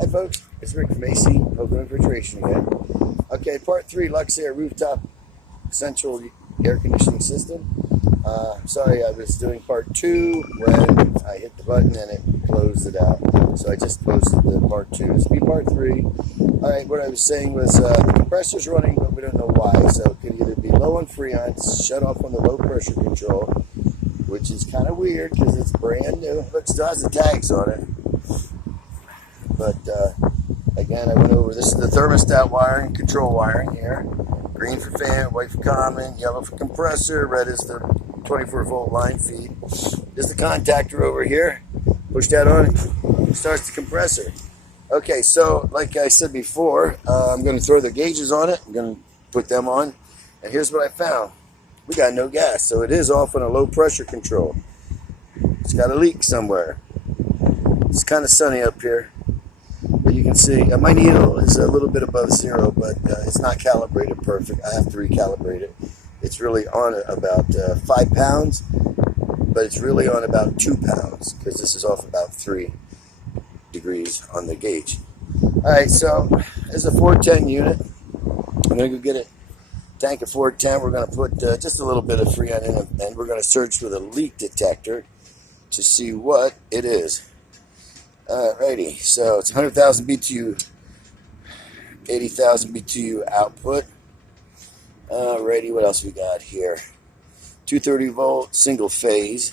Hi folks, it's Rick from AC Open Refrigeration again. Okay, part 3, Luxaire rooftop central air conditioning system. Sorry, I was doing part 2 when I hit the button and it closed it out. So I just posted the part 2. This will be part 3. Alright, what I was saying was the compressor's running, but we don't know why. So it could either be low on Freon, shut off on the low pressure control, which is kind of weird because it's brand new. It still has the tags on it. But again, I went over, this is the thermostat wiring, control wiring here. Green for fan, white for common, yellow for compressor, red is the 24 volt line feed. There's the contactor over here. Push that on and starts the compressor. Okay, so like I said before, I'm going to throw the gauges on it. I'm going to put them on. And here's what I found. We got no gas, so it is off on a low pressure control. It's got a leak somewhere. It's kind of sunny up here. But you can see, my needle is a little bit above 0, but it's not calibrated perfect. I have to recalibrate it. It's really on about 5 pounds, but it's really on about 2 pounds because this is off about 3 degrees on the gauge. Alright, so this is a 410 unit. I'm going to go get a tank of 410. We're going to put just a little bit of Freon in it, and we're going to search with a leak detector to see what it is. Alrighty, so it's 100,000 BTU, 80,000 BTU output. Alrighty, what else we got here? 230 volt, single phase.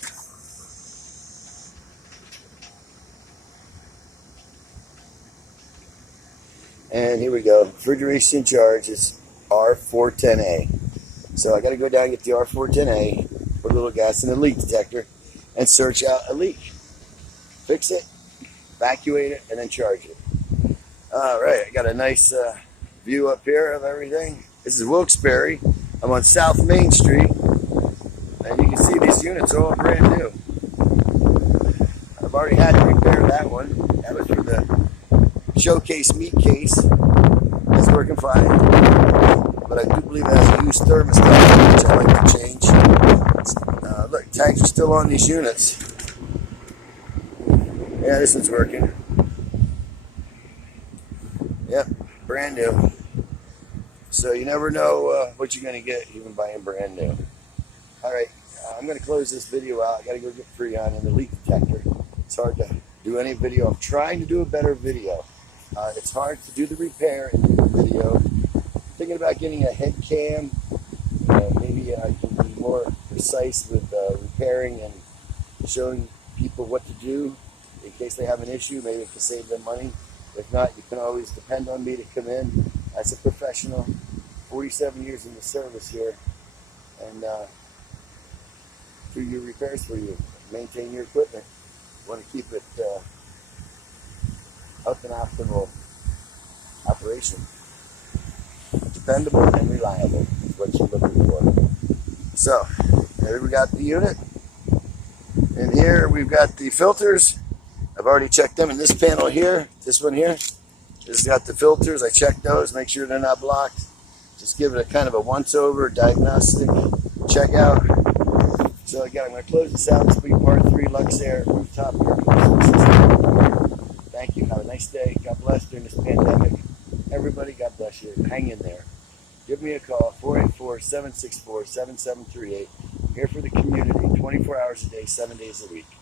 And here we go, refrigeration charge is R410A. So I got to go down and get the R410A, put a little gas in the leak detector, and search out a leak. Fix it, evacuate it, and then charge it. Alright, I got a nice view up here of everything. This is Wilkes-Barre. I'm on South Main Street, and you can see these units are all brand new. I've already had to repair that one. That was for the showcase meat case. It's working fine, but I do believe it has a used thermostat, which I like to change. Look, tags are still on these units. Yeah, this one's working. Yep, brand new. So you never know what you're going to get even buying brand new. Alright, I'm going to close this video out. I got to go get Freon and the leak detector. It's hard to do any video. I'm trying to do a better video. It's hard to do the repair and do the video. Thinking about getting a head cam. Maybe I can be more precise with repairing and showing people what to do in case they have an issue. Maybe it can save them money. If not, you can always depend on me to come in as a professional. 47 years in the service here, and do your repairs for you. Maintain your equipment. You want to keep it up and optimal operation. Dependable and reliable is what you're looking for. So, here we got the unit. And here we've got the filters. I've already checked them in this panel here. This one here. This has got the filters. I checked those, make sure they're not blocked. Just give it a kind of a once-over diagnostic checkout. So again, I'm going to close this out. This will be part 3, Luxaire rooftop air conditioning system. Thank you. Have a nice day. God bless during this pandemic. Everybody, God bless you. Hang in there. Give me a call, 484-764-7738. I'm here for the community, 24 hours a day, 7 days a week.